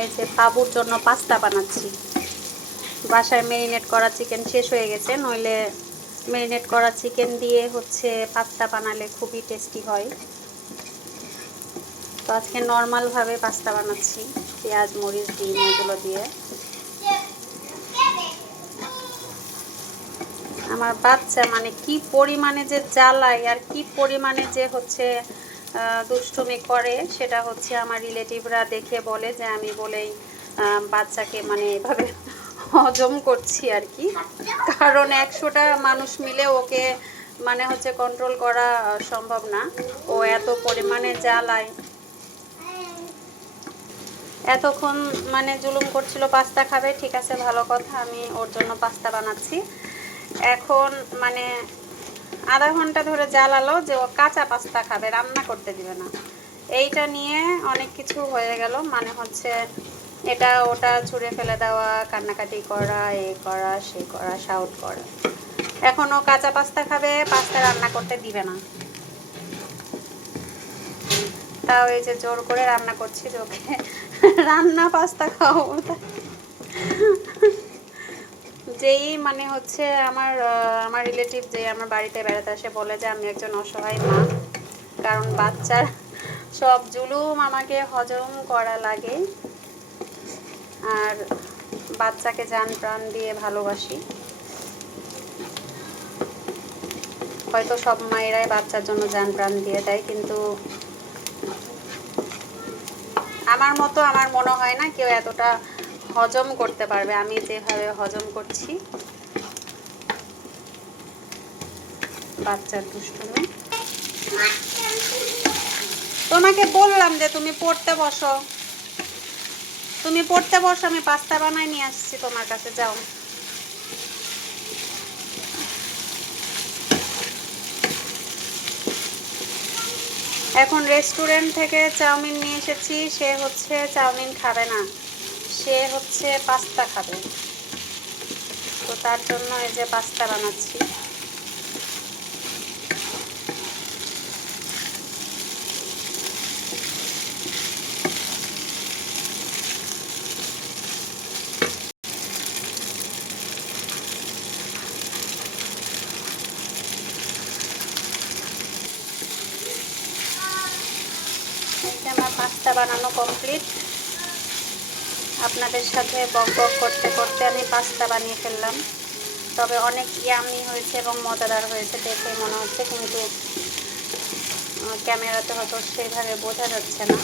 এই যে বাবুর জন্য পাস্তা বানাচ্ছি। বাসায় ম্যারিনেট করা চিকেন শেষ হয়ে গেছে, নইলে ম্যারিনেট করা চিকেন দিয়ে হচ্ছে পাস্তা বানালে খুবই টেস্টি হয়। তো আজকে নর্মালভাবে পাস্তা বানাচ্ছি, পেঁয়াজ মরিচ ডিম এগুলো দিয়ে। আমার বাচ্চা মানে কি পরিমাণে যে জ্বালায় আর কি পরিমাণে যে হচ্ছে দুষ্টুমি করে, সেটা হচ্ছে আমার রিলেটিভরা দেখে বলে যে আমি বলেই বাচ্চাকে মানে এভাবে হজম করছি আর কি। কারণ 100টা মানুষ মিলে ওকে মানে হচ্ছে কন্ট্রোল করা সম্ভব না। ও এত পরিমাণে জ্বালায়। এতক্ষণ মানে জুলুম করছিল পাস্তা খাবে, ঠিক আছে ভালো কথা, আমি ওর জন্য পাস্তা বানাচ্ছি। এখন মানে আধা ঘন্টা ধরে জ্বালালো যে ও কাঁচা পাস্তা খাবে, রান্না করতে দিবে না। এইটা নিয়ে অনেক কিছু হয়ে গেল, মানে হচ্ছে এটা ওটা ছুঁড়ে ফেলে দেওয়া, কান্নাকাটি করা, এ করা সে করা, শাউট করা। এখন ও কাঁচা পাস্তা খাবে, পাস্তা রান্না করতে দিবে না। তাও এই যে জোর করে রান্না করছি যে ওকে রান্না পাস্তা খাও। যেই মানে হচ্ছে আমার রিলেটিভ যে আমার বাড়িতে বেড়াতে আসে বলে যে আমি একজন অসহায় মা, কারণ বাচ্চার সব জুলুম আমাকে হজম করা লাগে। আর বাচ্চাকে জান প্রাণ দিয়ে ভালোবাসি। হয়তো সব মায়েরাই বাচ্চার জন্য জান প্রাণ দিয়ে দেয়, কিন্তু আমার মতো আমার মনে হয় না কেউ এতটা হজম করতে পারবে আমি যেভাবে হজম করছি বাচ্চার দুষ্টুমি। তোমাকে বললাম যে তুমি পড়তে বসো, তুমি পড়তে বসো, আমি পাস্তা বানাই নিয়ে আসছি তোমার কাছে, যাও। এখন রেস্টুরেন্ট থেকে চাউমিন নিয়ে এসেছি, সে হচ্ছে চাউমিন খাবে না, সে হচ্ছে পাস্তা খাবে। তো তার জন্য এই যে পাস্তা বানাচ্ছি। আমার পাস্তা বানানো কমপ্লিট। আপনাদের সাথে বক বক করতে করতে আমি পাস্তা বানিয়ে ফেললাম। তবে অনেক ইয়ামি হয়েছে এবং মজাদার হয়েছে দেখে মনে হচ্ছে, কিন্তু ক্যামেরাতে হয়তো সেইভাবে বোঝা যাচ্ছে না।